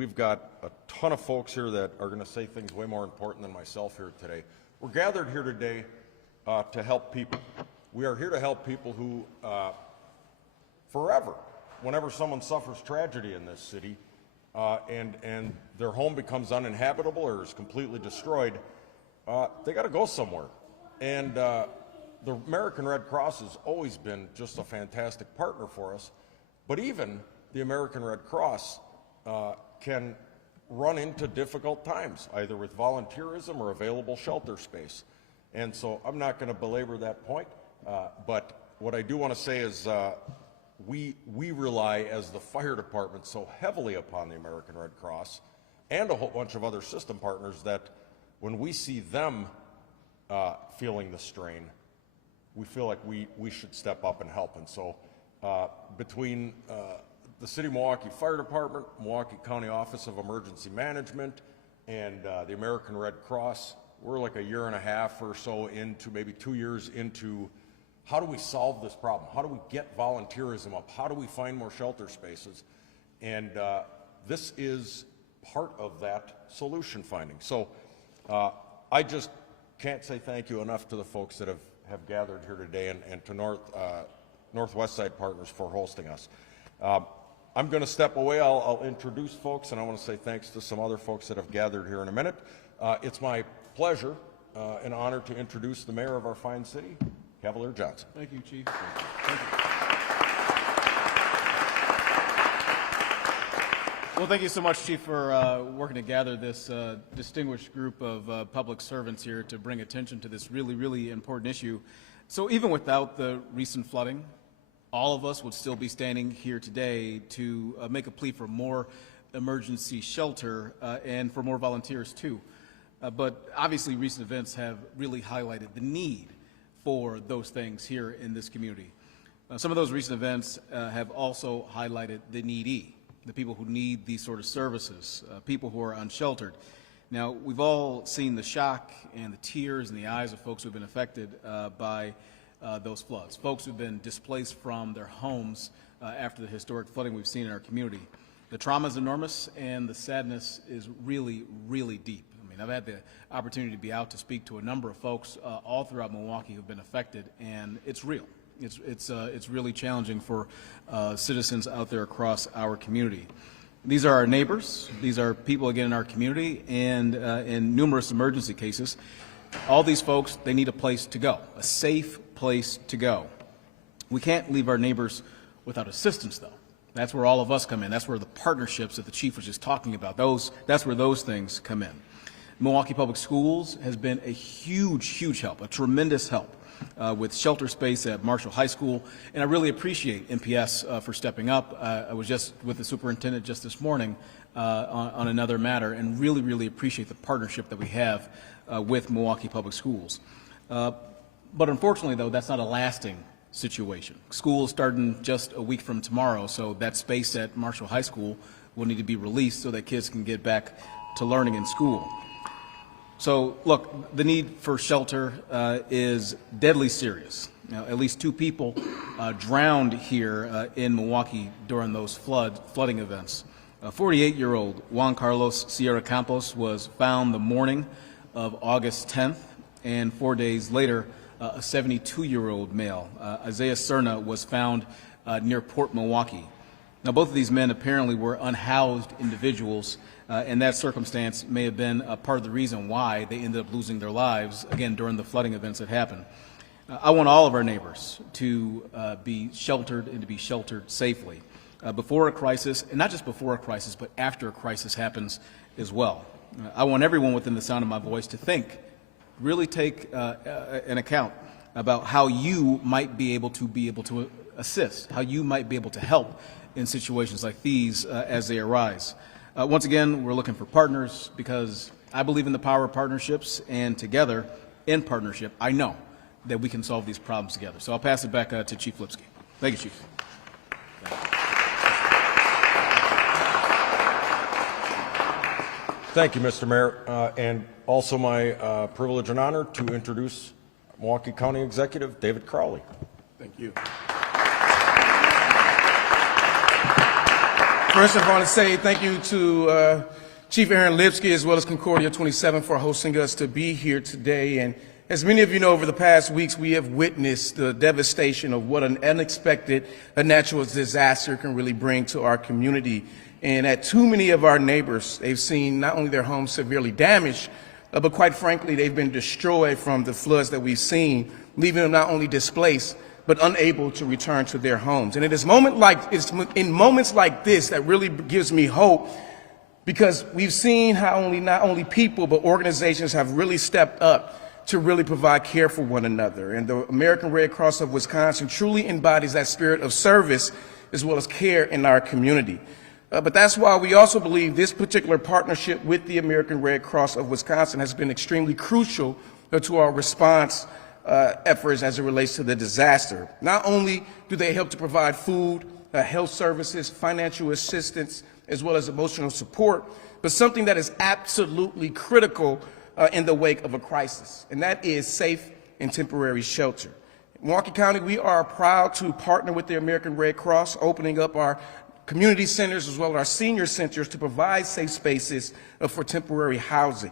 we've got a ton of folks here that are going to say things way more important than myself here today. We're gathered here today to help people. We are here to help people who, forever, whenever someone suffers tragedy in this city and their home becomes uninhabitable or is completely destroyed, they got to go somewhere. And the American Red Cross has always been just a fantastic partner for us. But even the American Red Cross can run into difficult times, either with volunteerism or available shelter space. And so I'm not going to belabor that point, but what I do want to say is we rely, as the fire department, so heavily upon the American Red Cross and a whole bunch of other system partners that when we see them feeling the strain, we feel like we should step up and help. And so between the City of Milwaukee Fire Department, Milwaukee County Office of Emergency Management, and the American Red Cross, we're like a year and a half or so into, maybe 2 years into, how do we solve this problem? How do we get volunteerism up? How do we find more shelter spaces? And this is part of that solution finding. So I just can't say thank you enough to the folks that have gathered here today, and to Northwest Side Partners for hosting us. I'm going to step away. I'll introduce folks, and I want to say thanks to some other folks that have gathered here in a minute. It's my pleasure and honor to introduce the mayor of our fine city, Cavalier Johnson. Thank you, Chief. Thank you. Well, thank you so much, Chief, for working to gather this distinguished group of public servants here to bring attention to this really, really important issue. So even without the recent flooding, all of us would still be standing here today to make a plea for more emergency shelter and for more volunteers too. But obviously recent events have really highlighted the need for those things here in this community. Some of those recent events have also highlighted the needy, the people who need these sort of services, people who are unsheltered. Now, we've all seen the shock and the tears in the eyes of folks who have been affected by those floods, folks who've been displaced from their homes after the historic flooding we've seen in our community. The trauma is enormous, and the sadness is really, really deep. I mean, I've had the opportunity to be out to speak to a number of folks all throughout Milwaukee who've been affected, and it's real. It's really challenging for citizens out there across our community. These are our neighbors. These are people, again, in our community, and in numerous emergency cases, all these folks, they need a place to go, a safe place to go. We can't leave our neighbors without assistance, though. That's where all of us come in. That's where the partnerships that the Chief was just talking about, that's where those things come in. Milwaukee Public Schools has been a huge, huge help, a tremendous help with shelter space at Marshall High School, and I really appreciate MPS for stepping up. I was just with the superintendent just this morning on another matter, and really, really appreciate the partnership that we have with Milwaukee Public Schools. But unfortunately, though, that's not a lasting situation. School is starting just a week from tomorrow, so that space at Marshall High School will need to be released so that kids can get back to learning in school. So, look, the need for shelter is deadly serious. Now, at least 2 people drowned here in Milwaukee during those flooding events. A 48-year-old Juan Carlos Sierra Campos was found the morning of August 10th, and 4 days later, a 72-year-old male, Isaiah Cerna, was found near Port Milwaukee. Now, both of these men apparently were unhoused individuals, and that circumstance may have been a part of the reason why they ended up losing their lives, again, during the flooding events that happened. I want all of our neighbors to be sheltered and to be sheltered safely before a crisis, and not just before a crisis, but after a crisis happens as well. I want everyone within the sound of my voice to think, really take an account about how you might be able to assist, how you might be able to help in situations like these as they arise. Once again, we're looking for partners because I believe in the power of partnerships, and together, in partnership, I know that we can solve these problems together. So I'll pass it back to Chief Lipsky. Thank you, Chief. Thank you, Mr. Mayor, and also my privilege and honor to introduce Milwaukee County Executive David Crowley. Thank you. First, I want to say thank you to Chief Aaron Lipsky as well as Concordia 27 for hosting us to be here today. And as many of you know, over the past weeks, we have witnessed the devastation of what an unexpected natural disaster can really bring to our community. And at too many of our neighbors, they've seen not only their homes severely damaged, but quite frankly, they've been destroyed from the floods that we've seen, leaving them not only displaced, but unable to return to their homes. And it's in moments like this that really gives me hope, because we've seen how not only people, but organizations have really stepped up to really provide care for one another. And the American Red Cross of Wisconsin truly embodies that spirit of service as well as care in our community. But that's why we also believe this particular partnership with the American Red Cross of Wisconsin has been extremely crucial to our response efforts as it relates to the disaster. Not only do they help to provide food, health services, financial assistance, as well as emotional support, but something that is absolutely critical in the wake of a crisis, and that is safe and temporary shelter. In Milwaukee County, we are proud to partner with the American Red Cross, opening up our community centers as well as our senior centers to provide safe spaces for temporary housing.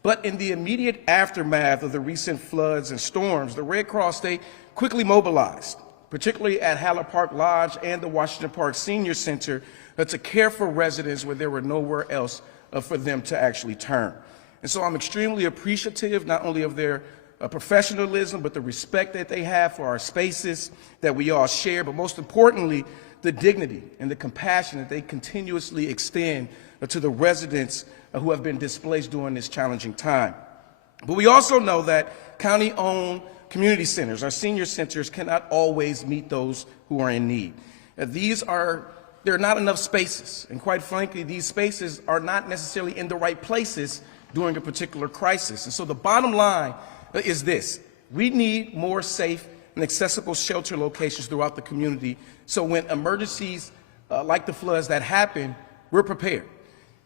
But in the immediate aftermath of the recent floods and storms, the Red Cross, they quickly mobilized, particularly at Haller Park Lodge and the Washington Park Senior Center, to care for residents where there were nowhere else for them to actually turn. And so I'm extremely appreciative not only of their professionalism, but the respect that they have for our spaces that we all share, but most importantly, the dignity and the compassion that they continuously extend to the residents who have been displaced during this challenging time. But we also know that county-owned community centers, our senior centers, cannot always meet those who are in need. There are not enough spaces, and quite frankly, these spaces are not necessarily in the right places during a particular crisis. And so the bottom line is this: we need more safe and accessible shelter locations throughout the community, so when emergencies like the floods that happen, we're prepared.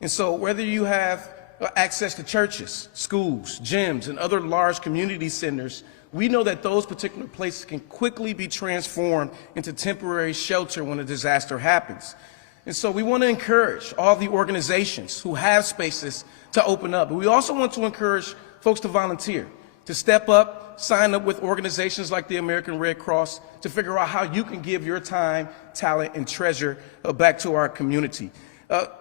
And so whether you have access to churches, schools, gyms, and other large community centers, we know that those particular places can quickly be transformed into temporary shelter when a disaster happens. And so we want to encourage all the organizations who have spaces to open up. But we also want to encourage folks to volunteer, to step up, sign up with organizations like the American Red Cross to figure out how you can give your time, talent, and treasure back to our community.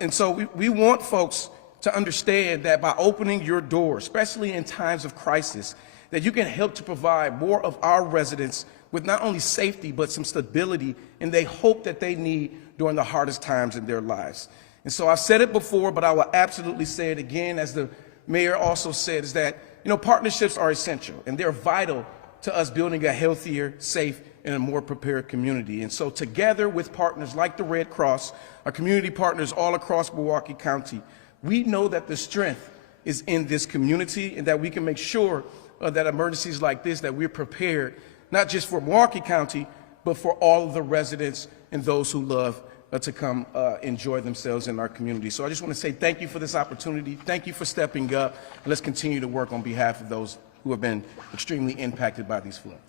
And so we want folks to understand that by opening your door, especially in times of crisis, that you can help to provide more of our residents with not only safety, but some stability and the hope that they need during the hardest times in their lives. And so I've said it before, but I will absolutely say it again, as the mayor also said, is that, partnerships are essential, and they're vital to us building a healthier, safe, and a more prepared community. And so together with partners like the Red Cross, our community partners all across Milwaukee County, we know that the strength is in this community and that we can make sure that emergencies like this, that we're prepared, not just for Milwaukee County, but for all of the residents and those who love to come enjoy themselves in our community. So I just want to say thank you for this opportunity. Thank you for stepping up. And let's continue to work on behalf of those who have been extremely impacted by these floods.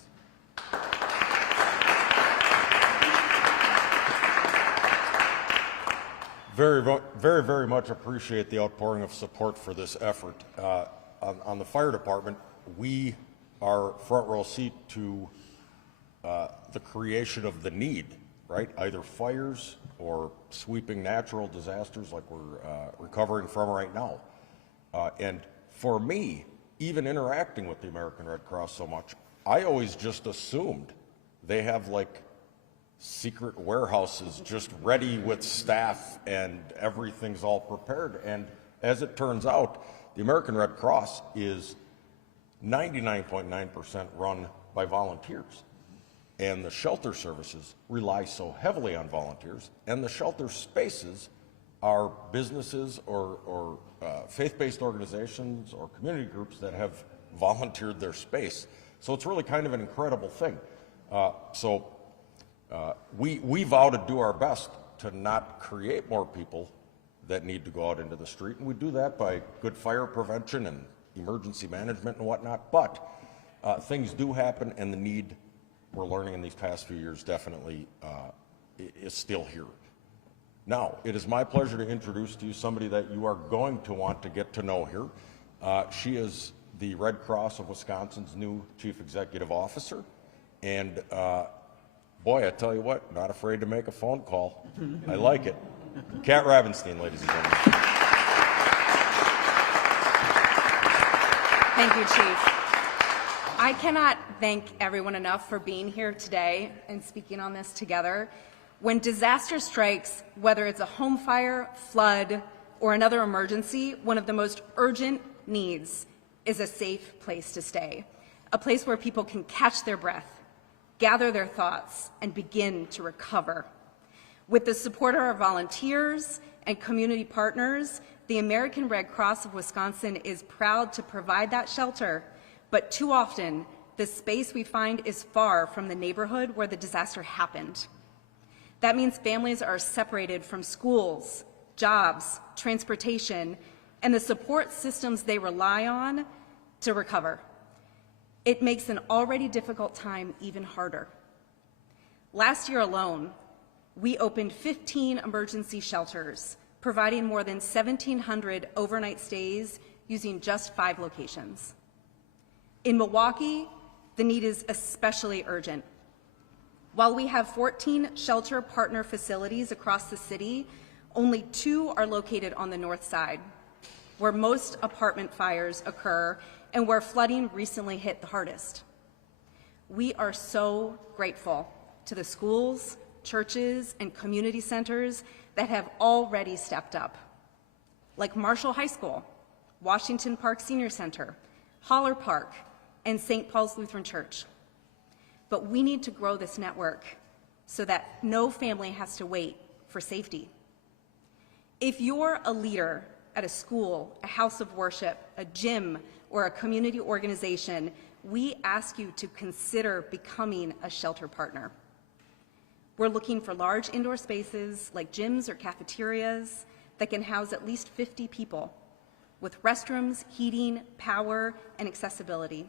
Very much appreciate the outpouring of support for this effort. On the fire department, we are front row seat to the creation of the need, right? Either fires or sweeping natural disasters like we're recovering from right now. And for me, even interacting with the American Red Cross so much, I always just assumed they have like secret warehouses just ready with staff and everything's all prepared. And as it turns out, the American Red Cross is 99.9% run by volunteers. And the shelter services rely so heavily on volunteers, and the shelter spaces are businesses or faith-based organizations or community groups that have volunteered their space. So it's really kind of an incredible thing. We vow to do our best to not create more people that need to go out into the street, and we do that by good fire prevention and emergency management and whatnot, but things do happen, and the need we're learning in these past few years definitely is still here. Now, it is my pleasure to introduce to you somebody that you are going to want to get to know here. She is the Red Cross of Wisconsin's new Chief Executive Officer, and boy, I tell you what, not afraid to make a phone call. I like it. Kat Ravenstein, ladies and gentlemen. Thank you, Chief. I cannot thank everyone enough for being here today and speaking on this together. When disaster strikes, whether it's a home fire, flood, or another emergency, one of the most urgent needs is a safe place to stay, a place where people can catch their breath, gather their thoughts, and begin to recover. With the support of our volunteers and community partners, the American Red Cross of Wisconsin is proud to provide that shelter, but too often, the space we find is far from the neighborhood where the disaster happened. That means families are separated from schools, jobs, transportation, and the support systems they rely on to recover. It makes an already difficult time even harder. Last year alone, we opened 15 emergency shelters, providing more than 1,700 overnight stays using just 5 locations. In Milwaukee, the need is especially urgent. While we have 14 shelter partner facilities across the city, only 2 are located on the north side, where most apartment fires occur and where flooding recently hit the hardest. We are so grateful to the schools, churches, and community centers that have already stepped up, like Marshall High School, Washington Park Senior Center, Holler Park, and St. Paul's Lutheran Church. But we need to grow this network so that no family has to wait for safety. If you're a leader at a school, a house of worship, a gym, or a community organization, we ask you to consider becoming a shelter partner. We're looking for large indoor spaces like gyms or cafeterias that can house at least 50 people with restrooms, heating, power, and accessibility.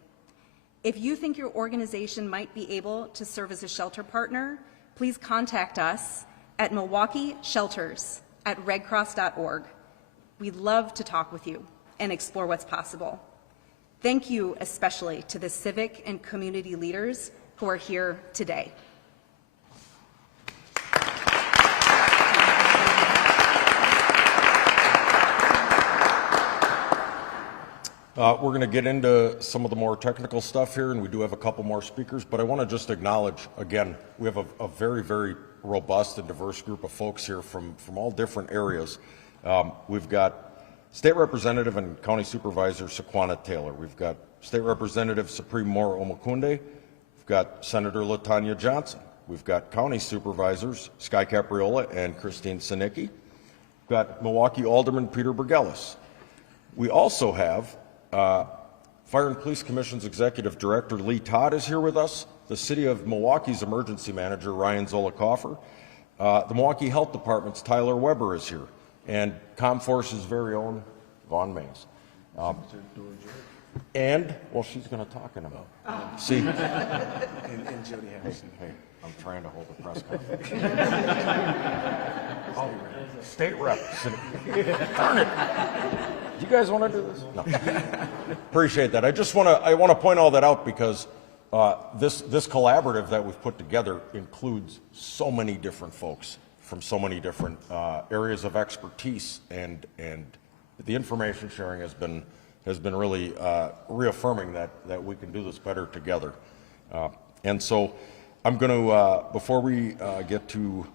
If you think your organization might be able to serve as a shelter partner, please contact us at milwaukeeshelters@redcross.org. We'd love to talk with you and explore what's possible. Thank you especially to the civic and community leaders who are here today. We're going to get into some of the more technical stuff here, and we do have a couple more speakers, but I want to just acknowledge, again, we have a very, very robust and diverse group of folks here from all different areas. We've got State Representative and County Supervisor Sequana Taylor. We've got State Representative Supreme Moore Omakunde. We've got Senator LaTanya Johnson. We've got County Supervisors Sky Capriola and Christine Sinicki. We've got Milwaukee Alderman Peter Burgellis. We also have Fire and Police Commission's Executive Director Lee Todd is here with us. The City of Milwaukee's Emergency Manager Ryan Zollicoffer. The Milwaukee Health Department's Tyler Weber is here. And ComForce's very own Vaughn Mays. And, well, she's going to talk in a minute. See? And Jody Harrison. Hey, I'm trying to hold a press conference. Oh, State Rep. Darn it. Do you guys want to do this? No. Appreciate that. I want to point all that out because this collaborative that we've put together includes so many different folks from so many different areas of expertise, and the information sharing has been really reaffirming that we can do this better together. And so I'm going to, before we get to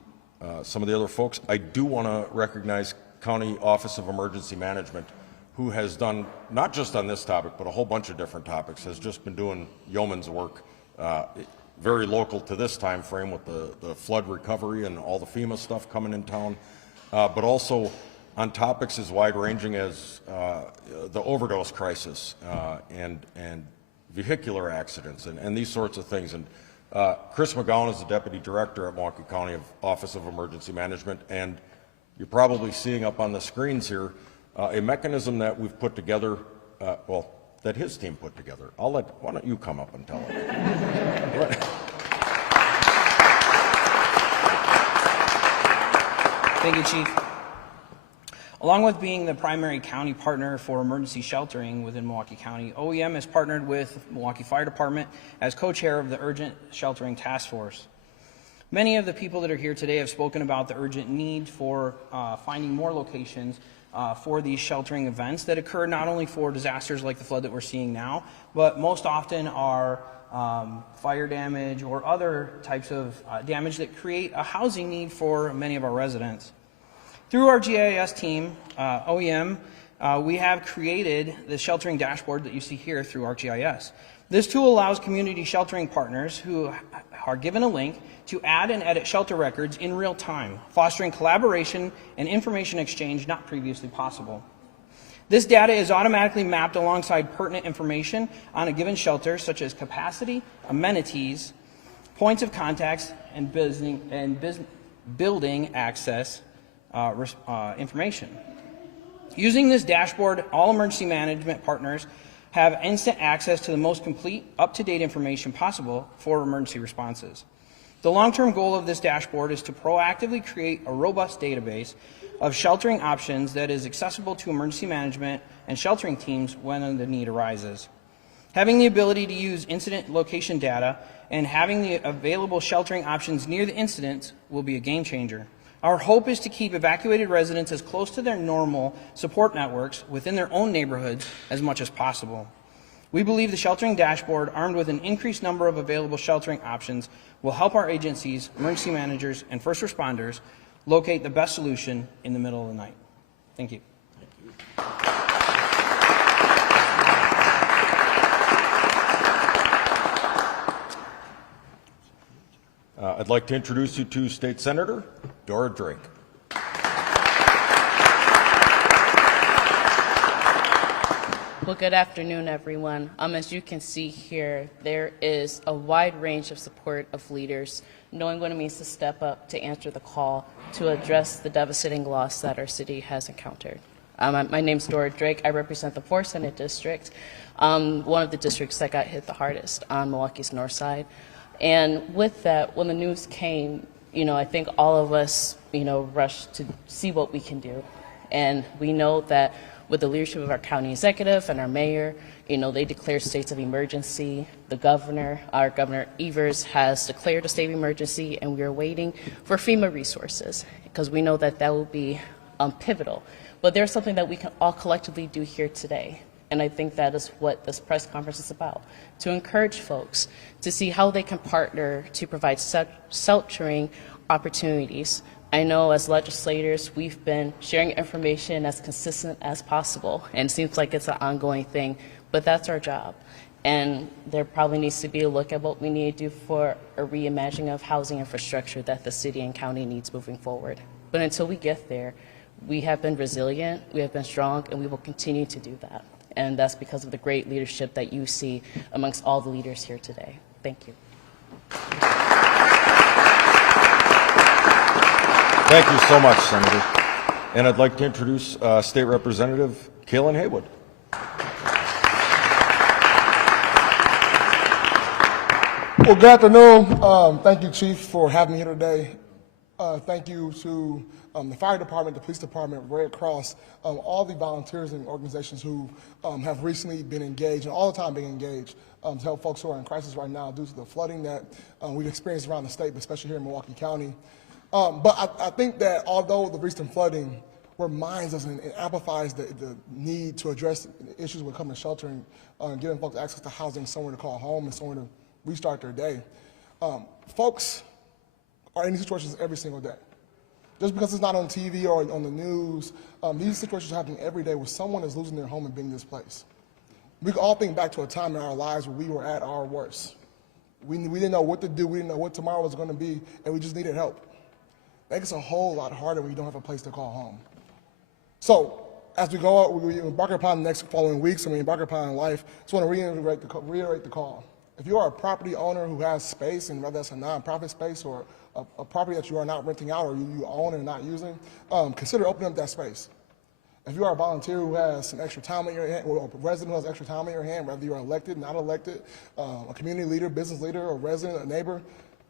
some of the other folks, I do want to recognize County Office of Emergency Management, who has done, not just on this topic, but a whole bunch of different topics, has just been doing yeoman's work, very local to this time frame with the flood recovery and all the FEMA stuff coming in town, but also on topics as wide-ranging as the overdose crisis and vehicular accidents and these sorts of things. And Chris McGowan is the Deputy Director at Milwaukee County Office of Emergency Management, and you're probably seeing up on the screens here a mechanism that we've put together, that his team put together. Why don't you come up and tell it? Thank you, Chief. Along with being the primary county partner for emergency sheltering within Milwaukee County, OEM has partnered with Milwaukee Fire Department as co-chair of the Urgent Sheltering Task Force. Many of the people that are here today have spoken about the urgent need for finding more locations for these sheltering events that occur not only for disasters like the flood that we're seeing now, but most often are fire damage or other types of damage that create a housing need for many of our residents. Through our GIS team, OEM, we have created the sheltering dashboard that you see here through ArcGIS. This tool allows community sheltering partners who are given a link to add and edit shelter records in real time, fostering collaboration and information exchange not previously possible. This data is automatically mapped alongside pertinent information on a given shelter, such as capacity, amenities, points of contact, and building access information. Using this dashboard, all emergency management partners have instant access to the most complete, up-to-date information possible for emergency responses. The long-term goal of this dashboard is to proactively create a robust database of sheltering options that is accessible to emergency management and sheltering teams when the need arises. Having the ability to use incident location data and having the available sheltering options near the incident will be a game changer. Our hope is to keep evacuated residents as close to their normal support networks within their own neighborhoods as much as possible. We believe the sheltering dashboard, armed with an increased number of available sheltering options, will help our agencies, emergency managers, and first responders locate the best solution in the middle of the night. Thank you. I'd like to introduce you to State Senator Dora Drake. Well, good afternoon, everyone. As you can see here, there is a wide range of support of leaders knowing what it means to step up to answer the call to address the devastating loss that our city has encountered. My name's Dora Drake. I represent the 4th Senate District, one of the districts that got hit the hardest on Milwaukee's north side. And with that, when the news came, I think all of us, rushed to see what we can do. And we know that with the leadership of our county executive and our mayor, they declared states of emergency. The governor, our Governor Evers, has declared a state of emergency, and we are waiting for FEMA resources because we know that that will be pivotal. But there's something that we can all collectively do here today. And I think that is what this press conference is about, to encourage folks to see how they can partner to provide sheltering opportunities. I know as legislators, we've been sharing information as consistent as possible, and it seems like it's an ongoing thing, but that's our job. And there probably needs to be a look at what we need to do for a reimagining of housing infrastructure that the city and county needs moving forward. But until we get there, we have been resilient, we have been strong, and we will continue to do that. And that's because of the great leadership that you see amongst all the leaders here today. Thank you. Thank you so much, Senator. And I'd like to introduce State Representative Kaylin Haywood. Well, good afternoon. Thank you, Chief, for having me here today. Thank you to the Fire Department, the Police Department, Red Cross, all the volunteers and organizations who have recently been engaged and all the time being engaged to help folks who are in crisis right now due to the flooding that we've experienced around the state, but especially here in Milwaukee County. But I think that although the recent flooding reminds us and amplifies the need to address issues when it comes to sheltering, giving folks access to housing, somewhere to call home, and somewhere to restart their day, folks are in these situations every single day. Just because it's not on TV or on the news, these situations are happening every day where someone is losing their home and being displaced. We can all think back to a time in our lives where we were at our worst. We didn't know what to do, we didn't know what tomorrow was going to be, and we just needed help. It makes it a whole lot harder when you don't have a place to call home. So, as we go out, we embark upon the next following weeks, and we embark upon life, I just want to reiterate the call. If you are a property owner who has space, and whether that's a nonprofit space or a property that you are not renting out or you own and not using, consider opening up that space. If you are a volunteer who has some extra time in your hand, or a resident who has extra time in your hand, whether you're elected, not elected, a community leader, business leader, a resident, a neighbor,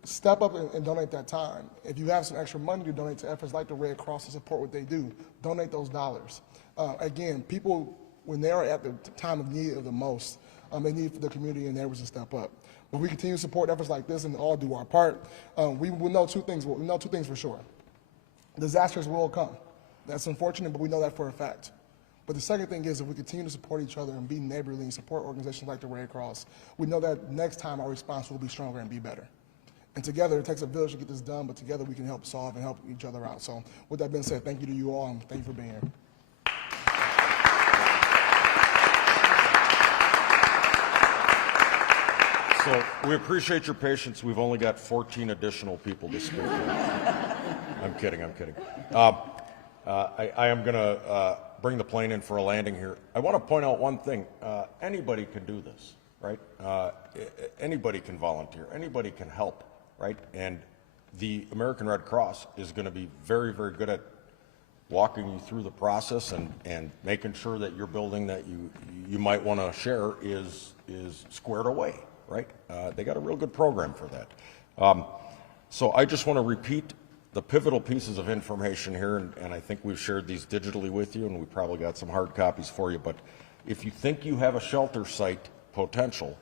step up and donate that time. If you have some extra money to donate to efforts like the Red Cross to support what they do, donate those dollars. Again, people, when they're at the time of need of the most, they need the community and neighbors to step up. But we continue to support efforts like this and all do our part. We will know two things. We know two things for sure. Disasters will come. That's unfortunate, but we know that for a fact. But the second thing is, if we continue to support each other and be neighborly and support organizations like the Red Cross, we know that next time our response will be stronger and be better. And together, it takes a village to get this done, but together we can help solve and help each other out. So with that being said, thank you to you all, and thank you for being here. So we appreciate your patience. We've only got 14 additional people to speak. I'm kidding. I am going to bring the plane in for a landing here. I want to point out one thing. Anybody can do this, right? Anybody can volunteer. Anybody can help, right? And the American Red Cross is going to be very, very good at walking you through the process and making sure that your building that you might want to share is squared away, right? They got a real good program for that. So I just want to repeat the pivotal pieces of information here, and I think we've shared these digitally with you, and we probably got some hard copies for you. But if you think you have a shelter site potential,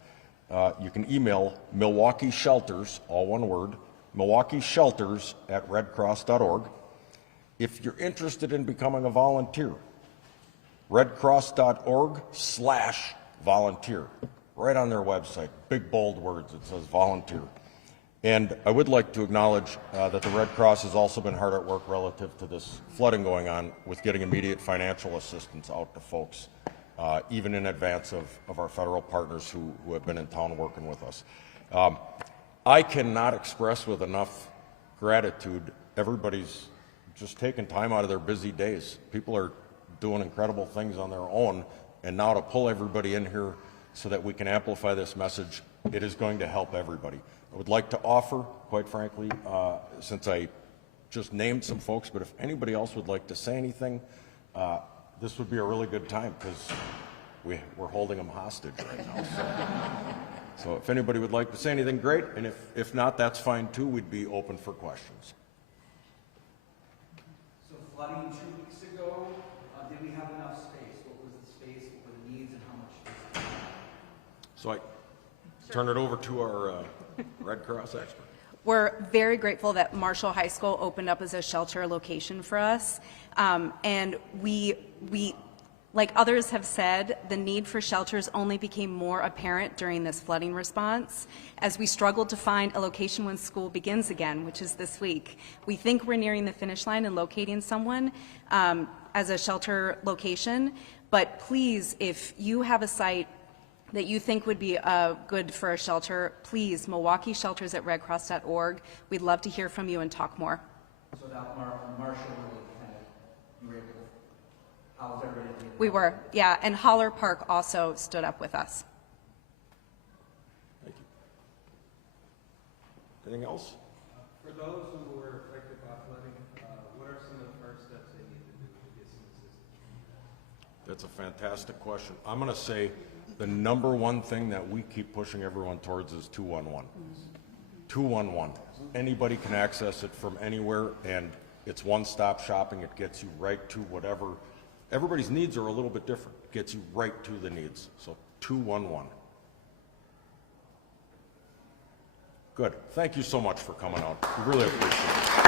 you can email Milwaukee Shelters, all one word, Milwaukee Shelters at redcross.org. If you're interested in becoming a volunteer, redcross.org/volunteer. Right on their website, big bold words, it says volunteer. And I would like to acknowledge that the Red Cross has also been hard at work relative to this flooding going on with getting immediate financial assistance out to folks, even in advance of our federal partners who have been in town working with us. I cannot express with enough gratitude. Everybody's just taking time out of their busy days. People are doing incredible things on their own, and now to pull everybody in here so that we can amplify this message, it is going to help everybody. I would like to offer, quite frankly, since I just named some folks, but if anybody else would like to say anything, this would be a really good time because we're holding them hostage right now. So if anybody would like to say anything, great, and if not, that's fine too. We'd be open for questions. So flooding 2 weeks ago, did we have enough space? What was the space? What were the needs, and how much space? So I turn it over to our Red Cross expert. We're very grateful that Marshall High School opened up as a shelter location for us. And we, like others have said, the need for shelters only became more apparent during this flooding response as we struggled to find a location when school begins again, which is this week. We think we're nearing the finish line and locating someone as a shelter location, but please, if you have a site that you think would be good for a shelter, please, Milwaukee Shelters at redcross.org. We'd love to hear from you and talk more. So that Marshall really kind of, you were able to, how was everybody able to? We were, yeah, and Holler Park also stood up with us. Thank you. Anything else? For those who were affected by flooding, what are some of the first steps they need to do to get some assistance? That's a fantastic question. I'm going to say the number one thing that we keep pushing everyone towards is 211. 211. Anybody can access it from anywhere, and it's one-stop shopping. It gets you right to whatever. Everybody's needs are a little bit different. It gets you right to the needs. So 211. Good. Thank you so much for coming out. We really appreciate it.